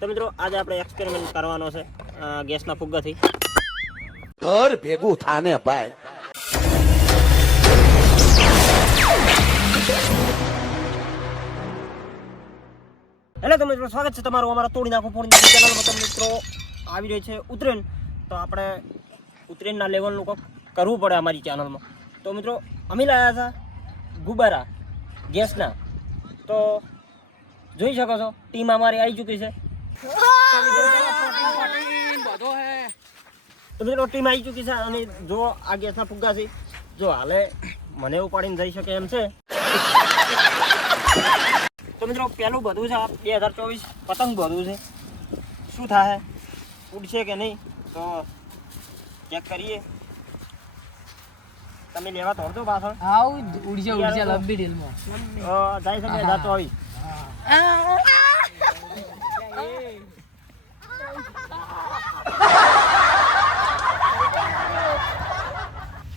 તો મિત્રો આજે આપણે એક્સપેરિમેન્ટ કરવાનો છે ગેસના ફુગ્ગાથી. ઘર ભેગું થાને ભાઈ. એટલે તો મિત્રો સ્વાગત છે તમારું અમારા તોડી નાખો ફોડી નાખો ચેનલમાં. તો મિત્રો આવી રહી છે ઉત્તરાયણ, તો આપણે ઉત્તરાયણના લેવલનું કંઈક કરવું પડે અમારી ચેનલમાં. તો મિત્રો અમે લાવ્યા હતા ગુબ્બારા ગેસના. તો જોઈ શકો છો ટીમ અમારી આવી ચૂકી છે. તો મિત્રો ટીમ આવી ચૂકી છે અને જો આ ગેસના ફુગ્ગા છે, જો હાલે મને ઉપાડીને જઈ શકે એમ છે. તો મિત્રો પહેલું બધું છે 2024 પતંગ બધું છે, શું થાય ઉડશે કે નહીં તો ચેક કરીએ. તમે લેવા તોડતો પાછળ ઉડશે લંબી ડીલમાં જાય છે 2024.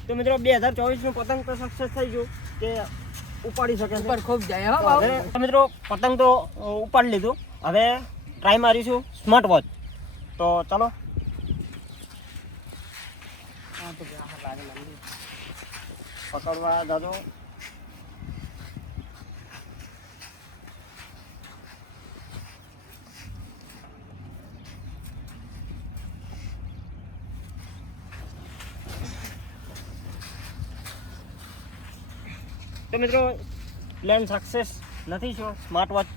તો મિત્રો 2024 નું પતંગ તો સક્સેસ થઈ ગયું કે ઉપાડી શકે છે. ઉપર ખૂબ જાય તો હવે મિત્રો પતંગ તો ઉપાડી લીધું, હવે ટ્રાય મારીશું સ્માર્ટ વોચ. તો ચાલો પકડવા દાદો. તો મિત્રો પ્લાન સક્સેસ નથી છો, સ્માર્ટ વોચ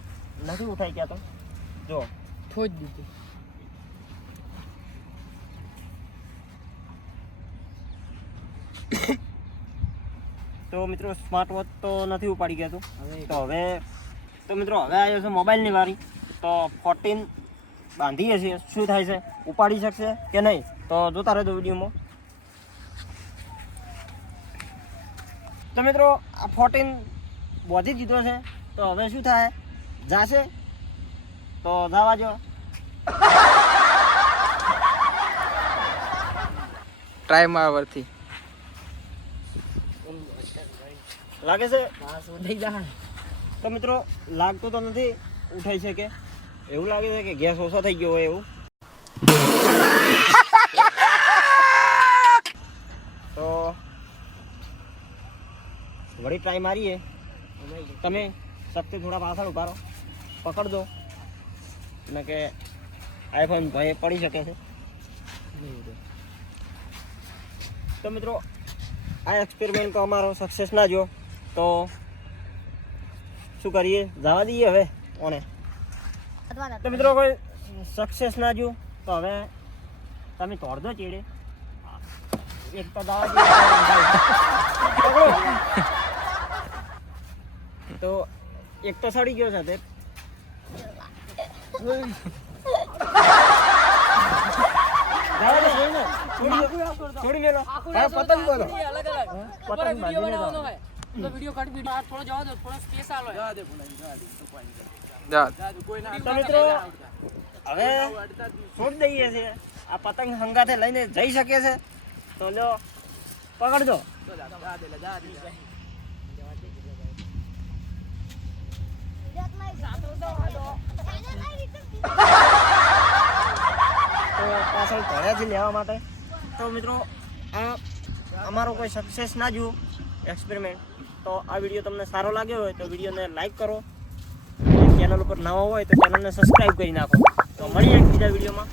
નથી ઉઠાઈ ગયા. તો જો થોજ દીધું. તો મિત્રો સ્માર્ટ વોચ તો નથી ઉપાડી ગયા. તો મિત્રો હવે આવ્યો છે મોબાઈલની વારી. તો 14 બાંધીએ છીએ, શું થાય છે, ઉપાડી શકશે કે નહીં તો જોતા રહેજો વિડીયોમાં. તો મિત્રો આ 14 બોધી દીધો છે, તો હવે શું થાય, જાશે તો જવા જો. ટ્રાય મારવાથી લાગે છે. થઈ જાય. તો મિત્રો લાગતું તો નથી ઉઠાઈ શકે, એવું લાગે છે કે ગેસ ઓછો થઈ ગયો હોય એવું. તો વળી ટ્રાય મારીએ. તમે શક્તિ થોડા પાછળ ઉભા રહો, પકડજો ને કે આઈફોન ભાઈ પડી શકે છે. તો મિત્રો આ એક્સપેરિમેન્ટ તો અમારો સક્સેસ ના જો તો શું કરીએ, જવા દઈએ હવે ઓને. તો મિત્રો કોઈ સક્સેસ ના જો તો હવે તમે તોડજો ચેડે એક તો દવા તો એક તો સડી ગયો છે તે. છોડી મેલો પતંગ બોલો પતંગ બાંધીને તો વિડિયો કાઢી વિડિયો થોડો જવા દો, થોડો સ્પેસ આલો. તો મિત્રો હવે છોડી દઈએ છીએ. આ પતંગ હંગાથે લઈને જઈ શકે છે તો લો પકડજો. તો પાછળ ઘરેથી લેવા માટે. તો મિત્રો આ અમારો કોઈ સક્સેસ ના જુઓ એક્સપેરિમેન્ટ. તો આ વિડીયો તમને સારો લાગ્યો હોય તો વિડીયોને લાઈક કરો, ચેનલ ઉપર નવા હોય તો ચેનલને સબસ્ક્રાઈબ કરી નાખો. તો મળીએ બીજા વિડીયોમાં.